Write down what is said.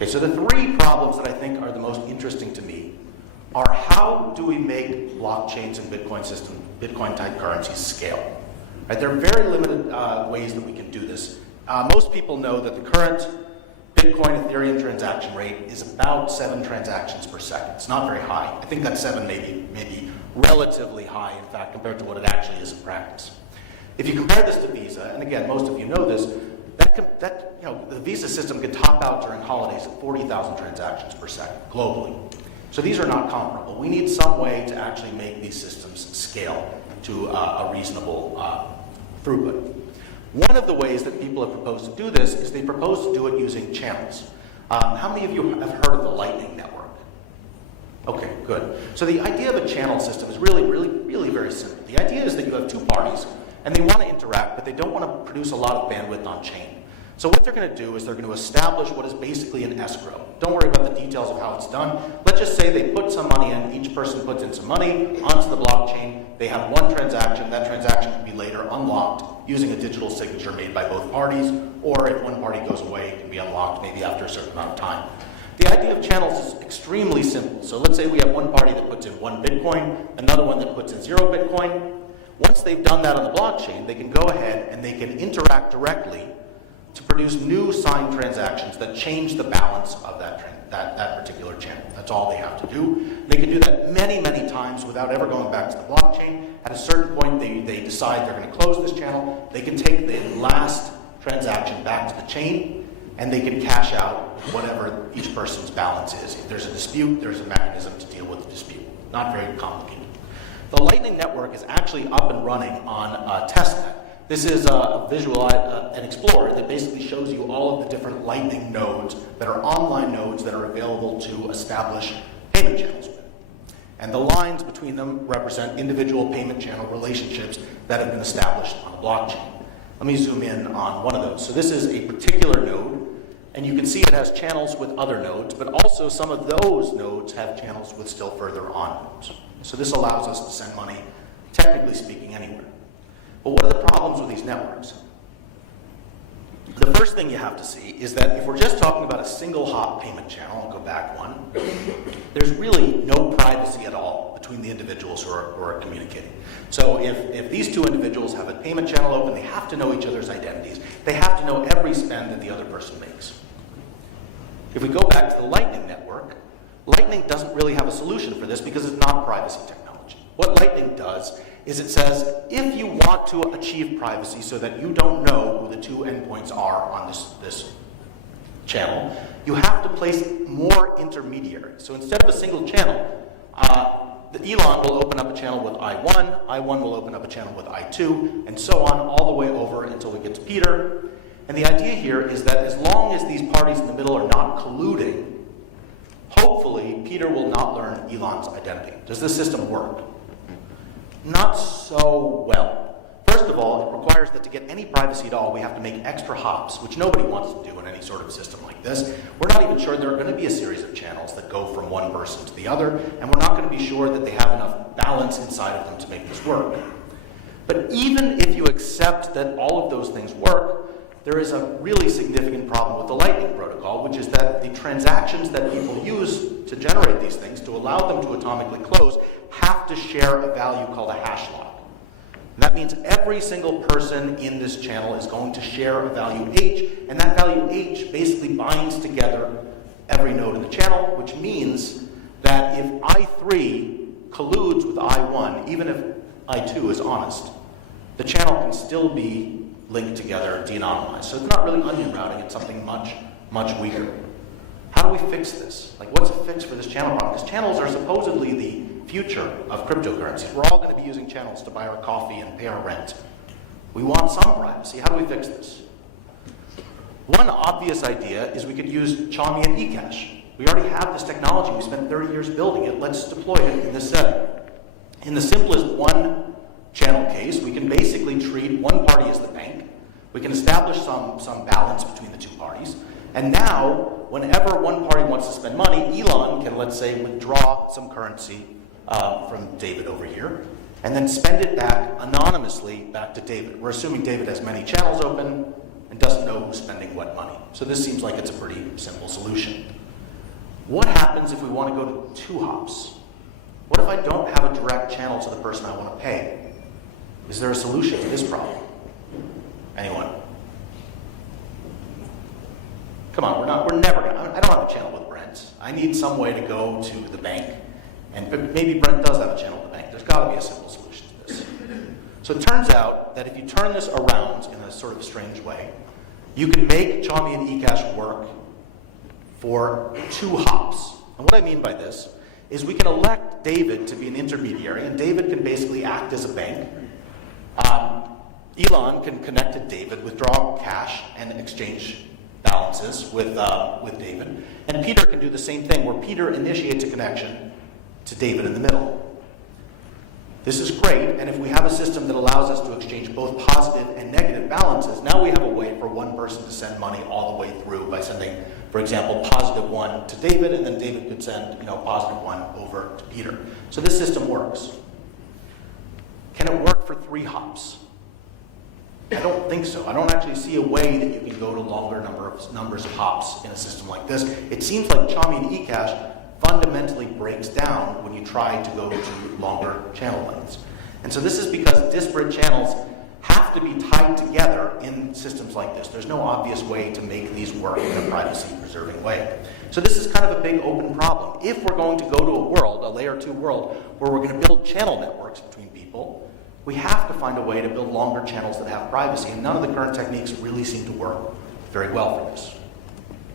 Okay, so the three problems that I think are the most interesting to me are how do we make blockchains and Bitcoin type currencies scale? Right, there are very limited ways that we can do this. Most people know that the current Bitcoin Ethereum transaction rate is about 7 transactions per second. It's not very high. I think that 7 may be relatively high, in fact, compared to what it actually is in practice. If you compare this to Visa, and again, most of you know this, the Visa system can top out during holidays at 40,000 transactions per second globally. So these are not comparable. We need some way to actually make these systems scale to a reasonable throughput. One of the ways that people have proposed to do this is they propose to do it using channels. How many of you have heard of the Lightning Network? Okay, good. So the idea of a channel system is really very simple. The idea is that you have two parties, and they want to interact, but they don't want to produce a lot of bandwidth on chain. So what they're going to do is they're going to establish what is basically an escrow. Don't worry about the details of how it's done. Let's just say they put some money in, each person puts in some money onto the blockchain, they have one transaction, that transaction can be later unlocked using a digital signature made by both parties, or if one party goes away, it can be unlocked maybe after a certain amount of time. The idea of channels is extremely simple. So let's say we have one party that puts in 1 Bitcoin, another one that puts in 0 Bitcoin. Once they've done that on the blockchain, they can go ahead and they can interact directly to produce new signed transactions that change the balance of that particular channel. That's all they have to do. They can do that many times without ever going back to the blockchain. At a certain point, they decide they're going to close this channel. They can take the last transaction back to the chain, and they can cash out whatever each person's balance is. If there's a dispute, there's a mechanism to deal with the dispute. Not very complicated. The Lightning Network is actually up and running on testnet. This is an explorer that basically shows you all of the different Lightning nodes that are online nodes that are available to establish payment channels with. And the lines between them represent individual payment channel relationships that have been established on a blockchain. Let me zoom in on one of those. So this is a particular node, and you can see it has channels with other nodes, but also some of those nodes have channels with still further on nodes. So this allows us to send money, technically speaking, anywhere. But what are the problems with these networks? The first thing you have to see is that if we're just talking about a single hop payment channel, I'll go back one, there's really no privacy at all between the individuals who are communicating. So if these two individuals have a payment channel open, they have to know each other's identities. They have to know every spend that the other person makes. If we go back to the Lightning Network, Lightning doesn't really have a solution for this because it's not privacy technology. What Lightning does is it says, if you want to achieve privacy so that you don't know who the two endpoints are on this channel, you have to place more intermediaries. So instead of a single channel, Elon will open up a channel with I1, I1 will open up a channel with I2, and so on all the way over until we get to Peter. And the idea here is that as long as these parties in the middle are not colluding, hopefully Peter will not learn Elon's identity. Does this system work? Not so well. First of all, it requires that to get any privacy at all, we have to make extra hops, which nobody wants to do in any sort of system like this. We're not even sure there are going to be a series of channels that go from one person to the other, and we're not going to be sure that they have enough balance inside of them to make this work. But even if you accept that all of those things work, there is a really significant problem with the Lightning protocol, which is that the transactions that people use to generate these things, to allow them to atomically close, have to share a value called a hash lock. And that means every single person in this channel is going to share a value H, and that value H basically binds together every node in the channel, which means that if I3 colludes with I1, even if I2 is honest, the channel can still be linked together, de-anonymized. So it's not really onion routing, it's something much weaker. How do we fix this? Like, what's a fix for this channel problem? Because channels are supposedly the future of cryptocurrencies. We're all going to be using channels to buy our coffee and pay our rent. We want some privacy. How do we fix this? One obvious idea is we could use Chaumian eCash. We already have this technology. We spent 30 years building it. Let's deploy it in this setting. In the simplest one channel case, we can basically treat one party as the bank. We can establish some balance between the two parties. And now, whenever one party wants to spend money, Elon can, let's say, withdraw some currency from David over here, and then spend it back anonymously back to David. We're assuming David has many channels open. and doesn't know who's spending what money. So this seems like it's a pretty simple solution. What happens if we want to go to 2 hops? What if I don't have a direct channel to the person I want to pay? Is there a solution to this problem? Anyone? Come on, we're never gonna, I don't have a channel with Brent. I need some way to go to the bank, and maybe Brent does have a channel with the bank. There's gotta be a simple solution to this. So it turns out that if you turn this around in a sort of strange way, you can make Chaumy and eCash work for 2 hops. And what I mean by this is we can elect David to be an intermediary, and David can basically act as a bank. Elon can connect to David, withdraw cash, and exchange balances with David. And Peter can do the same thing, where Peter initiates a connection to David in the middle. This is great, and if we have a system that allows us to exchange both positive and negative balances, now we have a way for one person to send money all the way through by sending, for example, +1 to David, and then David could send, +1 over to Peter. So this system works. Can it work for 3 hops? I don't think so. I don't actually see a way that you can go to longer numbers of hops in a system like this. It seems like Chaumy and eCash fundamentally breaks down when you try to go to longer channel lengths. And so this is because disparate channels have to be tied together in systems like this. There's no obvious way to make these work in a privacy-preserving way. So this is kind of a big open problem. If we're going to go to a world, a layer 2 world, where we're going to build channel networks between people, we have to find a way to build longer channels that have privacy, and none of the current techniques really seem to work very well for this.